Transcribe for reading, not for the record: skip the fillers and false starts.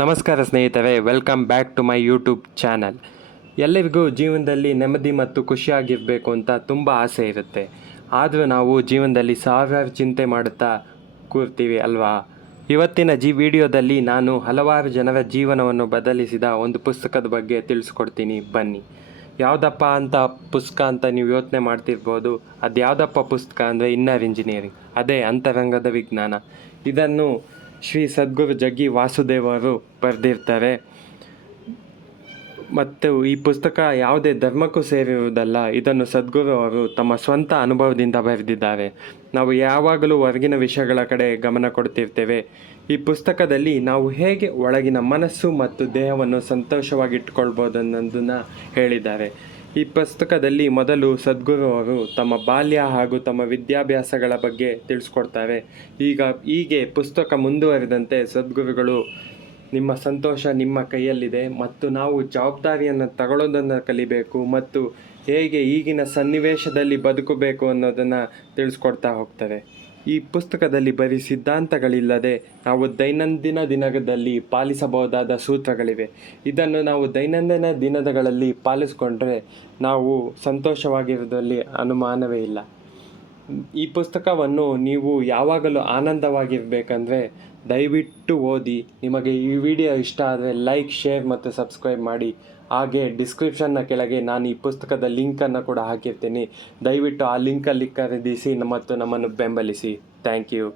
ನಮಸ್ಕಾರ ಸ್ನೇಹಿತರೆ, welcome back to my YouTube channel. ಎಲ್ಲರಿಗೂ ಜೀವನದಲ್ಲಿ ನೆಮ್ಮದಿ ಮತ್ತು ಖುಷಿಯಾಗಿರಬೇಕು ಅಂತ ತುಂಬ ಆಸೆ ಇರುತ್ತೆ. ಆದರೂ ನಾವು ಜೀವನದಲ್ಲಿ ಸಾವಿರಾರು ಚಿಂತೆ ಮಾಡುತ್ತಾ ಕೂರ್ತೀವಿ ಅಲ್ವಾ. ಇವತ್ತಿನ ವಿಡಿಯೋದಲ್ಲಿ ನಾನು ಹಲವಾರು ಜನರ ಜೀವನವನ್ನು ಬದಲಿಸಿದ ಒಂದು ಪುಸ್ತಕದ ಬಗ್ಗೆ ತಿಳಿಸ್ಕೊಡ್ತೀನಿ, ಬನ್ನಿ. ಯಾವುದಪ್ಪ ಅಂತ ಪುಸ್ತಕ ಅಂತ ನೀವು ಯೋಚನೆ ಮಾಡ್ತಿರ್ಬೋದು. ಅದು ಯಾವುದಪ್ಪ ಪುಸ್ತಕ ಅಂದರೆ ಇನ್ನರ್ ಇಂಜಿನಿಯರಿಂಗ್, ಅದೇ ಅಂತರಂಗದ ವಿಜ್ಞಾನ. ಇದನ್ನು ಶ್ರೀ ಸದ್ಗುರು ಜಗ್ಗಿ ವಾಸುದೇವ್ ಅವರು ಬರೆದಿರ್ತಾರೆ. ಮತ್ತು ಈ ಪುಸ್ತಕ ಯಾವುದೇ ಧರ್ಮಕ್ಕೂ ಸೇರಿರುವುದಲ್ಲ. ಇದನ್ನು ಸದ್ಗುರು ಅವರು ತಮ್ಮ ಸ್ವಂತ ಅನುಭವದಿಂದ ಬರೆದಿದ್ದಾರೆ. ನಾವು ಯಾವಾಗಲೂ ಹೊರಗಿನ ವಿಷಯಗಳ ಕಡೆ ಗಮನ ಕೊಡ್ತಿರ್ತೇವೆ. ಈ ಪುಸ್ತಕದಲ್ಲಿ ನಾವು ಹೇಗೆ ಒಳಗಿನ ಮನಸ್ಸು ಮತ್ತು ದೇಹವನ್ನು ಸಂತೋಷವಾಗಿಟ್ಕೊಳ್ಬೋದು ಅನ್ನೋದನ್ನು ಹೇಳಿದ್ದಾರೆ. ಈ ಪುಸ್ತಕದಲ್ಲಿ ಮೊದಲು ಸದ್ಗುರು ಅವರು ತಮ್ಮ ಬಾಲ್ಯ ಹಾಗೂ ತಮ್ಮ ವಿದ್ಯಾಭ್ಯಾಸಗಳ ಬಗ್ಗೆ ತಿಳಿಸ್ಕೊಡ್ತಾರೆ. ಹೀಗೆ ಪುಸ್ತಕ ಮುಂದುವರಿದಂತೆ ಸದ್ಗುರುಗಳು ನಿಮ್ಮ ಸಂತೋಷ ನಿಮ್ಮ ಕೈಯಲ್ಲಿದೆ ಮತ್ತು ನಾವು ಜವಾಬ್ದಾರಿಯನ್ನು ತಗೊಳ್ಳೋದನ್ನು ಕಲಿಬೇಕು ಮತ್ತು ಹೇಗೆ ಈಗಿನ ಸನ್ನಿವೇಶದಲ್ಲಿ ಬದುಕಬೇಕು ಅನ್ನೋದನ್ನು ತಿಳಿಸ್ಕೊಡ್ತಾ ಹೋಗ್ತಾರೆ. ಈ ಪುಸ್ತಕದಲ್ಲಿ ಬರೀ ಸಿದ್ಧಾಂತಗಳಿಲ್ಲದೆ ನಾವು ದೈನಂದಿನ ದಿನದಲ್ಲಿ ಪಾಲಿಸಬಹುದಾದ ಸೂತ್ರಗಳಿವೆ. ಇದನ್ನು ನಾವು ದೈನಂದಿನ ದಿನಗಳಲ್ಲಿ ಪಾಲಿಸ್ಕೊಂಡ್ರೆ ನಾವು ಸಂತೋಷವಾಗಿರೋದ್ರಲ್ಲಿ ಅನುಮಾನವೇ ಇಲ್ಲ. ಈ ಪುಸ್ತಕವನ್ನು ನೀವು ಯಾವಾಗಲೂ ಆನಂದವಾಗಿರಬೇಕಂದ್ರೆ ದಯವಿಟ್ಟು ಓದಿ. ನಿಮಗೆ ಈ ವಿಡಿಯೋ ಇಷ್ಟ ಆದರೆ ಲೈಕ್, ಶೇರ್ ಮತ್ತು ಸಬ್ಸ್ಕ್ರೈಬ್ ಮಾಡಿ. ಹಾಗೆ ಡಿಸ್ಕ್ರಿಪ್ಷನ್ನ ಕೆಳಗೆ ನಾನು ಈ ಪುಸ್ತಕದ ಲಿಂಕನ್ನು ಕೂಡ ಹಾಕಿರ್ತೀನಿ. ದಯವಿಟ್ಟು ಆ ಲಿಂಕಲ್ಲಿ ಖರೀದಿಸಿ ಮತ್ತು ನಮ್ಮನ್ನು ಬೆಂಬಲಿಸಿ. Thank you.